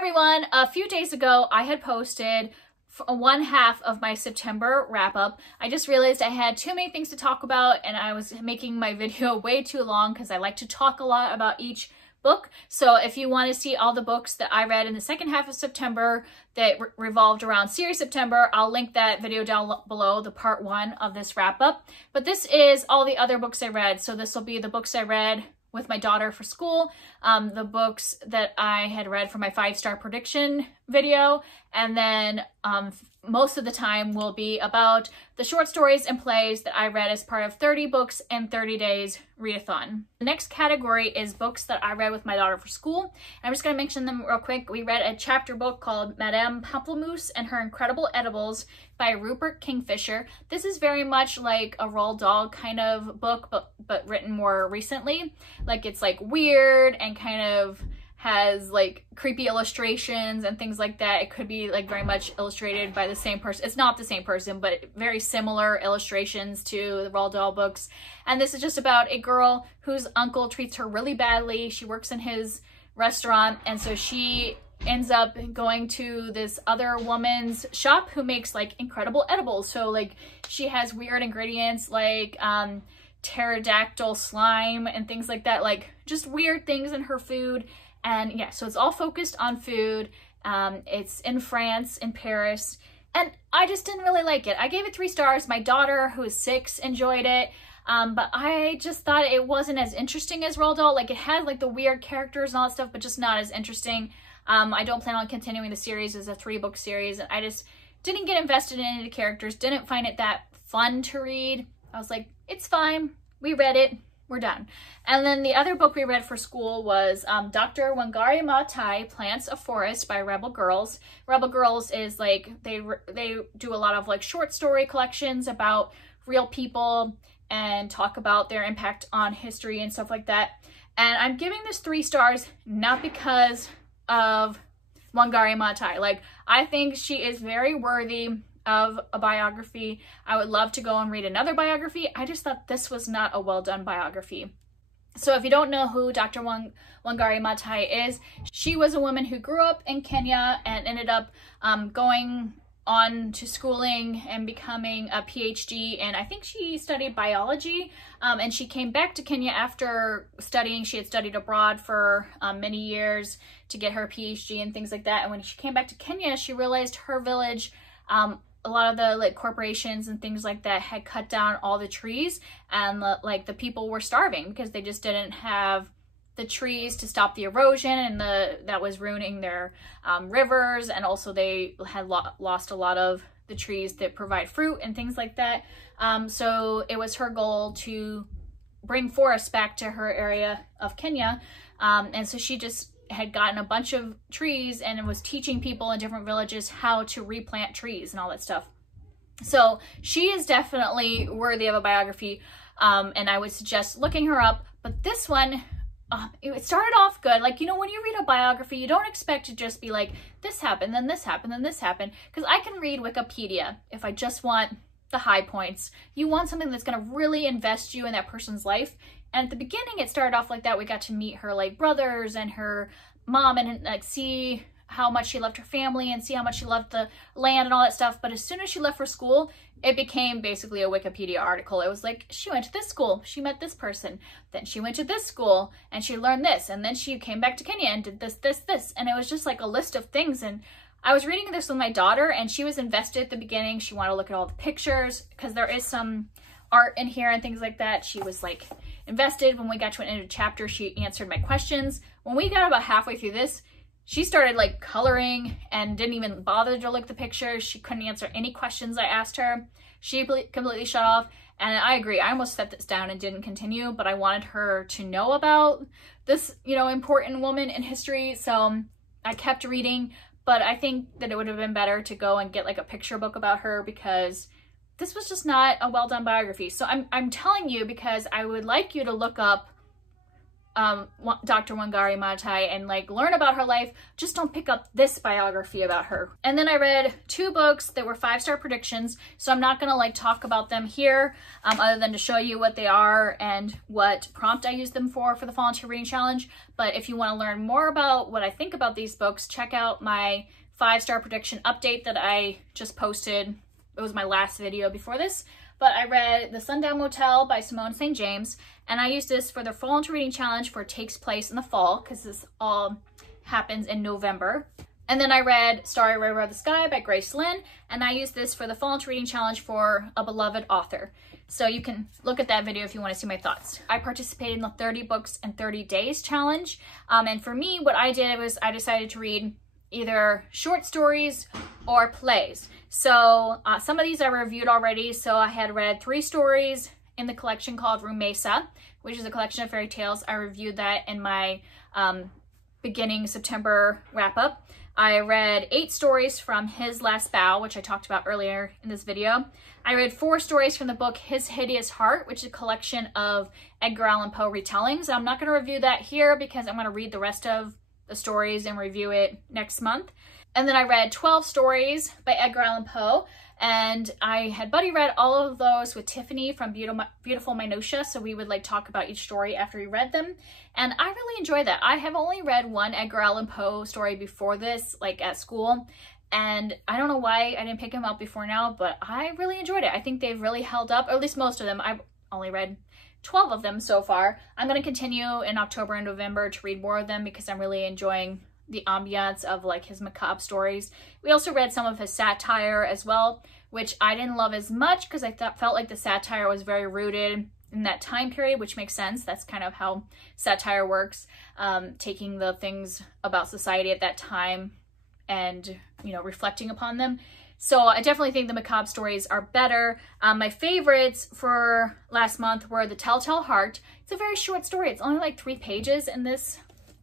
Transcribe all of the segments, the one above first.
everyone, a few days ago I had posted one half of my September wrap up. I just realized I had too many things to talk about and I was making my video way too long because I like to talk a lot about each book. So if you want to see all the books that I read in the second half of September that revolved around Series September, I'll link that video down below, the part 1 of this wrap up. But this is all the other books I read. So this will be the books I read with my daughter for school, the books that I had read for my 5-star prediction video, and then most of the time will be about the short stories and plays that I read as part of 30 books in 30 days readathon. The next category is books that I read with my daughter for school. I'm just going to mention them real quick. We read a chapter book called Madame Pamplemousse and Her Incredible Edibles by Rupert Kingfisher. This is very much like a Roald Dahl kind of book, but written more recently. Like, it's like weird and kind of has like creepy illustrations and things like that. It could be like very much illustrated by the same person. It's not the same person, but very similar illustrations to the Roald Dahl books. And this is just about a girl whose uncle treats her really badly. She works in his restaurant, and so she ends up going to this other woman's shop who makes like incredible edibles. So like she has weird ingredients like pterodactyl slime and things like that, like just weird things in her food. And yeah, so it's all focused on food. It's in France, in Paris, and I just didn't really like it. I gave it 3 stars. My daughter, who is 6, enjoyed it, but I just thought it wasn't as interesting as Roald Dahl. Like, it had like the weird characters and all that stuff, but just not as interesting. I don't plan on continuing the series as a 3-book series, and I just didn't get invested in any of the characters, didn't find it that fun to read. I was like, it's fine, we read it, we're done. And then the other book we read for school was Dr. Wangari Maathai Plants a Forest by Rebel Girls. Rebel Girls is like, they do a lot of like short story collections about real people and talk about their impact on history and stuff like that. And I'm giving this 3 stars, not because of Wangari Maathai. Like, I think she is very worthy of a biography. I would love to go and read another biography. I just thought this was not a well done biography. So if you don't know who Dr. Wangari Maathai is, she was a woman who grew up in Kenya and ended up going on to schooling and becoming a PhD, and I think she studied biology, and she came back to Kenya after studying. She had studied abroad for many years to get her PhD and things like that, and when she came back to Kenya, she realized her village, a lot of the like corporations and things like that had cut down all the trees, and the people were starving because they just didn't have the trees to stop the erosion, and that was ruining their rivers, and also they had lost a lot of the trees that provide fruit and things like that. So it was her goal to bring forests back to her area of Kenya, and so she just had gotten a bunch of trees and was teaching people in different villages how to replant trees and all that stuff. So she is definitely worthy of a biography, and I would suggest looking her up. But this one, it started off good. Like, you know, when you read a biography, you don't expect to just be like, this happened, then this happened, then this happened. Because I can read Wikipedia if I just want the high points. You want something that's going to really invest you in that person's life. And at the beginning, it started off like that. We got to meet her like brothers and her mom and like see how much she loved her family and see how much she loved the land and all that stuff. But as soon as she left for school, it became basically a Wikipedia article. It was like, she went to this school, she met this person, then she went to this school and she learned this, and then she came back to Kenya and did this, this, this. And it was just like a list of things. And I was reading this with my daughter, and she was invested at the beginning. She wanted to look at all the pictures because there is some art in here and things like that. She was like invested. When we got to an end of chapter, she answered my questions. When we got about halfway through this, she started like coloring and didn't even bother to look at the pictures. She couldn't answer any questions I asked her. She completely shut off. And I agree, I almost set this down and didn't continue, but I wanted her to know about this, you know, important woman in history. So I kept reading, but I think that it would have been better to go and get like a picture book about her, because this was just not a well-done biography. So I'm telling you because I would like you to look up Dr. Wangari Maathai and like learn about her life, just don't pick up this biography about her. And then I read 2 books that were 5-star predictions, so I'm not gonna like talk about them here other than to show you what they are and what prompt I use them for the Volunteer Reading Challenge. But if you want to learn more about what I think about these books, check out my 5-star prediction update that I just posted. It was my last video before this. But I read The Sundown Motel by Simone St. James, and I used this for the Volunteer Reading Challenge for it takes place in the fall, because this all happens in November. And then I read Starry River of the Sky by Grace Lin, and I used this for the Volunteer Reading Challenge for a beloved author. So you can look at that video if you want to see my thoughts. I participated in the 30 Books in 30 Days challenge, and for me, what I did was I decided to read either short stories or plays. So some of these I reviewed already. So I had read 3 stories in the collection called Rue Mesa, which is a collection of fairy tales. I reviewed that in my beginning September wrap up. I read 8 stories from His Last Bow, which I talked about earlier in this video. I read 4 stories from the book His Hideous Heart, which is a collection of Edgar Allan Poe retellings. I'm not going to review that here because I'm going to read the rest of the stories and review it next month. And then I read 12 stories by Edgar Allan Poe, and I had buddy read all of those with Tiffany from Beautiful Minutia, so we would like talk about each story after we read them, and I really enjoyed that. I have only read one Edgar Allan Poe story before this, like at school, and I don't know why I didn't pick them up before now, but I really enjoyed it. I think they've really held up, or at least most of them. I've only read 12 of them so far. I'm going to continue in October and November to read more of them because I'm really enjoying the ambiance of like his macabre stories. We also read some of his satire as well, which I didn't love as much because I felt like the satire was very rooted in that time period, which makes sense. That's kind of how satire works, taking the things about society at that time and, you know, reflecting upon them. So I definitely think the macabre stories are better. My favorites for last month were The Telltale Heart. It's a very short story. It's only like 3 pages in this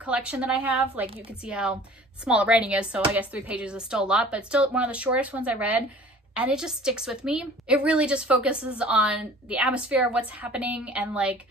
collection that I have. Like, you can see how small the writing is, so I guess 3 pages is still a lot, but it's still one of the shortest ones I read, and it just sticks with me. It really just focuses on the atmosphere of what's happening and like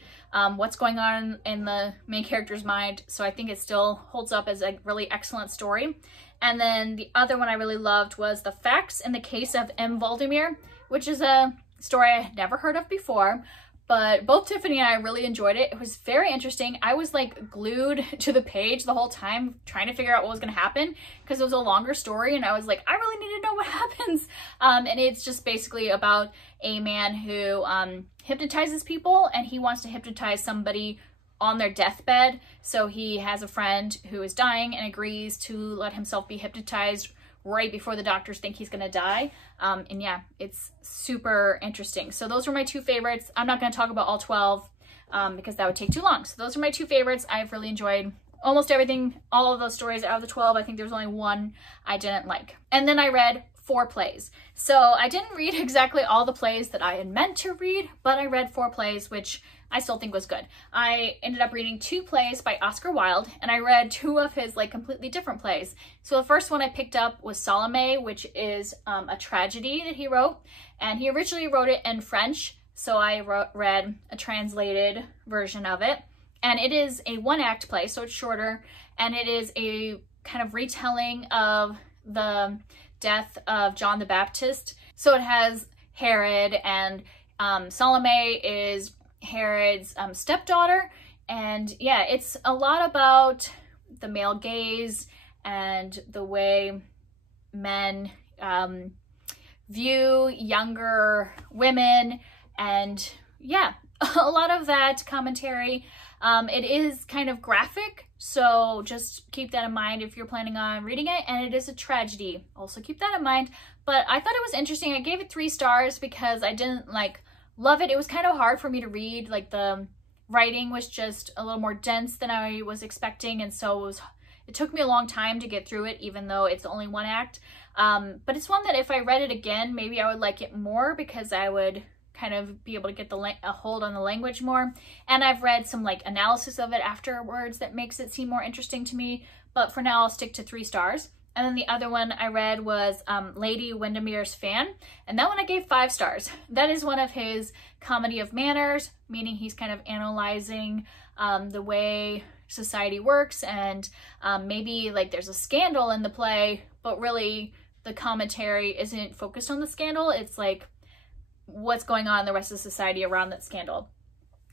what's going on in the main character's mind, so I think it still holds up as a really excellent story. And then the other one I really loved was The Facts in the Case of M. Valdemir, which is a story I had never heard of before, but both Tiffany and I really enjoyed it. It was very interesting. I was like glued to the page the whole time trying to figure out what was going to happen because it was a longer story, and I was like, I really need to know what happens. And it's just basically about a man who hypnotizes people, and he wants to hypnotize somebody on their deathbed. So he has a friend who is dying and agrees to let himself be hypnotized right before the doctors think he's gonna die. And yeah, it's super interesting. So those were my 2 favorites. I'm not gonna talk about all 12 because that would take too long. So those are my 2 favorites. I've really enjoyed almost everything, all of those stories out of the 12. I think there's only one I didn't like. And then I read 4 plays. So I didn't read exactly all the plays that I had meant to read, but I read 4 plays, which I still think was good. I ended up reading 2 plays by Oscar Wilde, and I read 2 of his like completely different plays. So the first one I picked up was Salome, which is a tragedy that he wrote, and he originally wrote it in French, so I read a translated version of it. And it is a 1-act play, so it's shorter, and it is a kind of retelling of the death of John the Baptist. So it has Herod, and Salome is Herod's stepdaughter, and yeah, it's a lot about the male gaze and the way men view younger women, and yeah, a lot of that commentary. It is kind of graphic, so just keep that in mind if you're planning on reading it, and it is a tragedy. Also keep that in mind, but I thought it was interesting. I gave it 3 stars because I didn't like love it. It was kind of hard for me to read. Like, the writing was just a little more dense than I was expecting, and so it took me a long time to get through it, even though it's only 1 act. But it's one that if I read it again, maybe I would like it more because I would kind of be able to get a hold on the language more. And I've read some like analysis of it afterwards that makes it seem more interesting to me. But for now, I'll stick to 3 stars. And then the other one I read was Lady Windermere's Fan, and that one I gave 5 stars. That is one of his comedy of manners, meaning he's kind of analyzing the way society works, and maybe like there's a scandal in the play, but really the commentary isn't focused on the scandal. It's like what's going on in the rest of society around that scandal.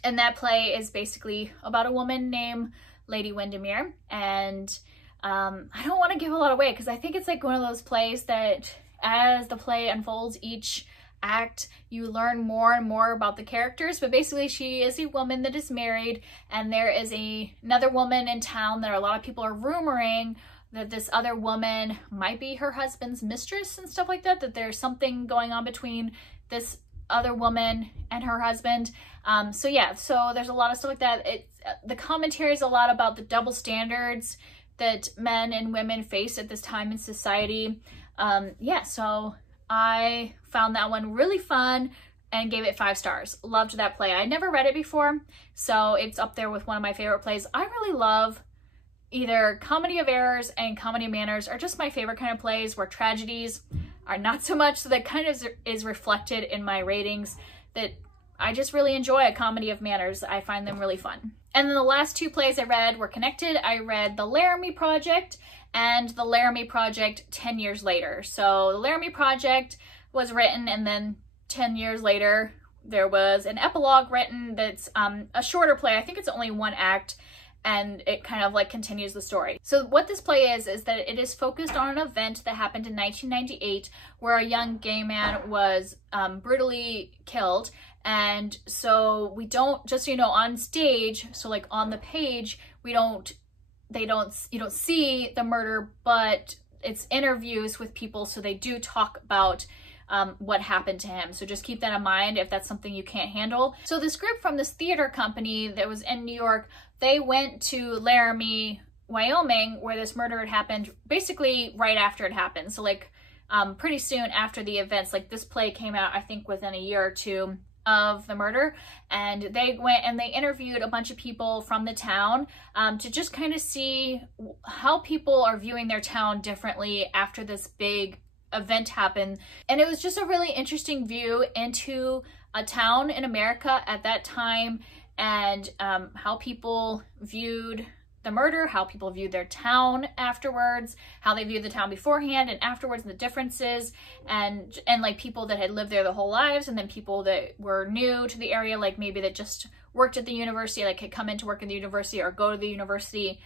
And that play is basically about a woman named Lady Windermere, and I don't want to give a lot away because I think it's like one of those plays that as the play unfolds, each act, you learn more and more about the characters. But basically she is a woman that is married, and there is another woman in town that a lot of people are rumoring that this other woman might be her husband's mistress and stuff like that, that there's something going on between this other woman and her husband. So yeah, so there's a lot of stuff like that. The commentary is a lot about the double standards that men and women face at this time in society. Yeah, so I found that one really fun and gave it 5 stars. Loved that play. I never read it before, so it's up there with one of my favorite plays. I really love either comedy of errors and comedy of manners are just my favorite kind of plays, where tragedies are not so much, so that kind of is reflected in my ratings, that I just really enjoy a comedy of manners. I find them really fun. And then the last 2 plays I read were connected. I read The Laramie Project and The Laramie Project 10 Years Later. So The Laramie Project was written, and then 10 years later there was an epilogue written that's a shorter play. I think it's only 1 act, and it kind of like continues the story. So what this play is that it is focused on an event that happened in 1998 where a young gay man was brutally killed. And so we don't, just so you know, on stage, so like on the page, you don't see the murder, but it's interviews with people, so they do talk about what happened to him. So just keep that in mind if that's something you can't handle. So this group from this theater company that was in New York, they went to Laramie, Wyoming, where this murder had happened, basically right after it happened. So like pretty soon after the events, like this play came out, I think within a year or 2 of the murder, and they went and they interviewed a bunch of people from the town to just kind of see how people are viewing their town differently after this big event happened. And it was just a really interesting view into a town in America at that time, and how people viewed the murder, how people viewed their town afterwards, how they viewed the town beforehand and afterwards, and the differences, and like people that had lived there the whole lives, and then people that were new to the area, like maybe that just worked at the university, like had come in to work in the university or go to the university,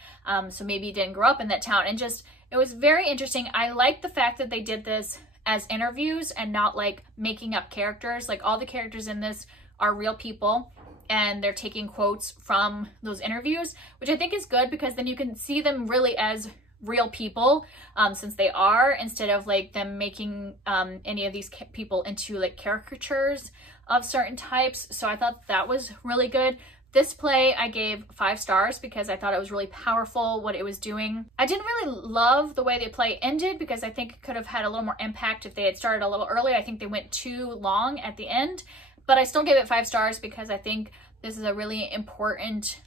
so maybe didn't grow up in that town. And just, it was very interesting. I like the fact that they did this as interviews and not like making up characters. Like all the characters in this are real people, and they're taking quotes from those interviews, which I think is good, because then you can see them really as real people, since they are, instead of like them making any of these people into like caricatures of certain types. So I thought that was really good. This play I gave 5 stars because I thought it was really powerful what it was doing. I didn't really love the way the play ended, because I think it could have had a little more impact if they had started a little earlier. I think they went too long at the end. But I still gave it 5 stars because I think this is a really important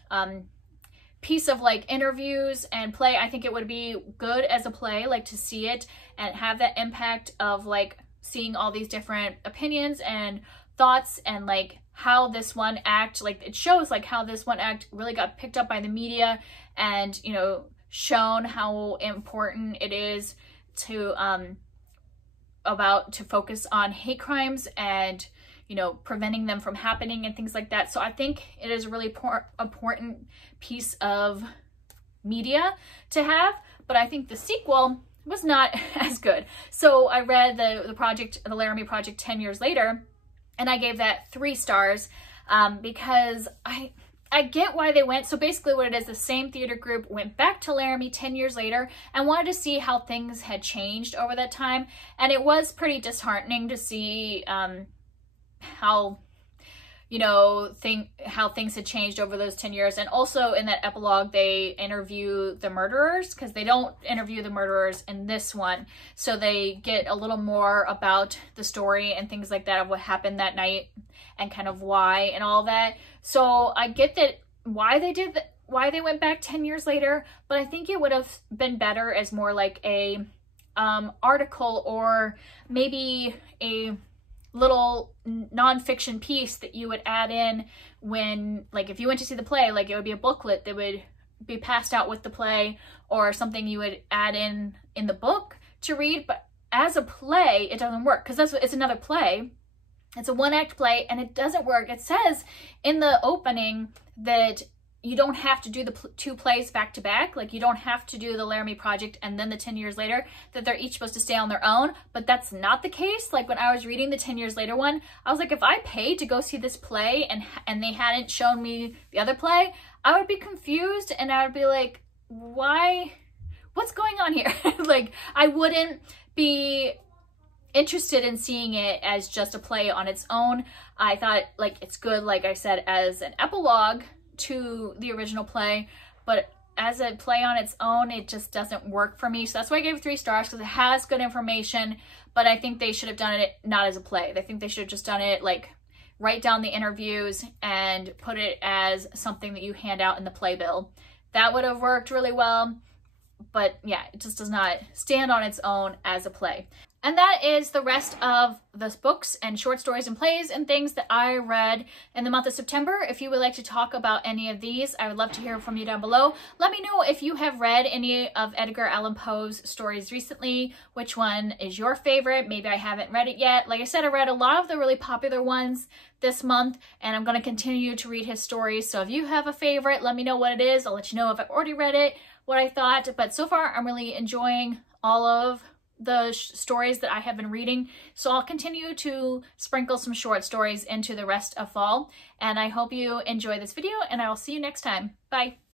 piece of like interviews and play. I think it would be good as a play, like to see it and have that impact of like seeing all these different opinions and thoughts, and like how this one act, like it shows like how this one act really got picked up by the media, and, you know, shown how important it is to focus on hate crimes and, you know, preventing them from happening and things like that. So I think it is a really important piece of media to have, but I think the sequel was not as good. So I read the Laramie Project 10 Years Later, and I gave that 3 stars because I get why they went. So basically what it is, the same theater group went back to Laramie 10 years later and wanted to see how things had changed over that time. And it was pretty disheartening to see how, you know, how things had changed over those 10 years. And also in that epilogue, they interview the murderers, because they don't interview the murderers in this one. So they get a little more about the story and things like that of what happened that night and kind of why and all that. So I get that why they did why they went back 10 years later, but I think it would have been better as more like a article, or maybe a little nonfiction piece that you would add in when, like, if you went to see the play, like it would be a booklet that would be passed out with the play, or something you would add in the book to read. But as a play, it doesn't work, because it's another play. It's a one-act play, and it doesn't work. It says in the opening that you don't have to do the two plays back to back. Like, you don't have to do the Laramie Project and then the 10 years later, that they're each supposed to stay on their own. But that's not the case. Like, when I was reading the 10 years later one, I was like, if I paid to go see this play and they hadn't shown me the other play, I would be confused, and I would be like, why? What's going on here? Like, I wouldn't be interested in seeing it as just a play on its own. I thought, like, it's good, like I said, as an epilogue to the original play, but as a play on its own, it just doesn't work for me. So that's why I gave it 3 stars, because it has good information, but I think they should have done it not as a play. I think they should have just done it, like, write down the interviews and put it as something that you hand out in the playbill. That would have worked really well. But yeah, it just does not stand on its own as a play. And that is the rest of the books and short stories and plays and things that I read in the month of September. If you would like to talk about any of these, I would love to hear from you down below. Let me know if you have read any of Edgar Allan Poe's stories recently. Which one is your favorite? Maybe I haven't read it yet. Like I said, I read a lot of the really popular ones this month, and I'm going to continue to read his stories. So if you have a favorite, let me know what it is. I'll let you know if I've already read it, what I thought. But so far, I'm really enjoying all of the stories that I have been reading. So I'll continue to sprinkle some short stories into the rest of fall. And I hope you enjoy this video, and I will see you next time. Bye.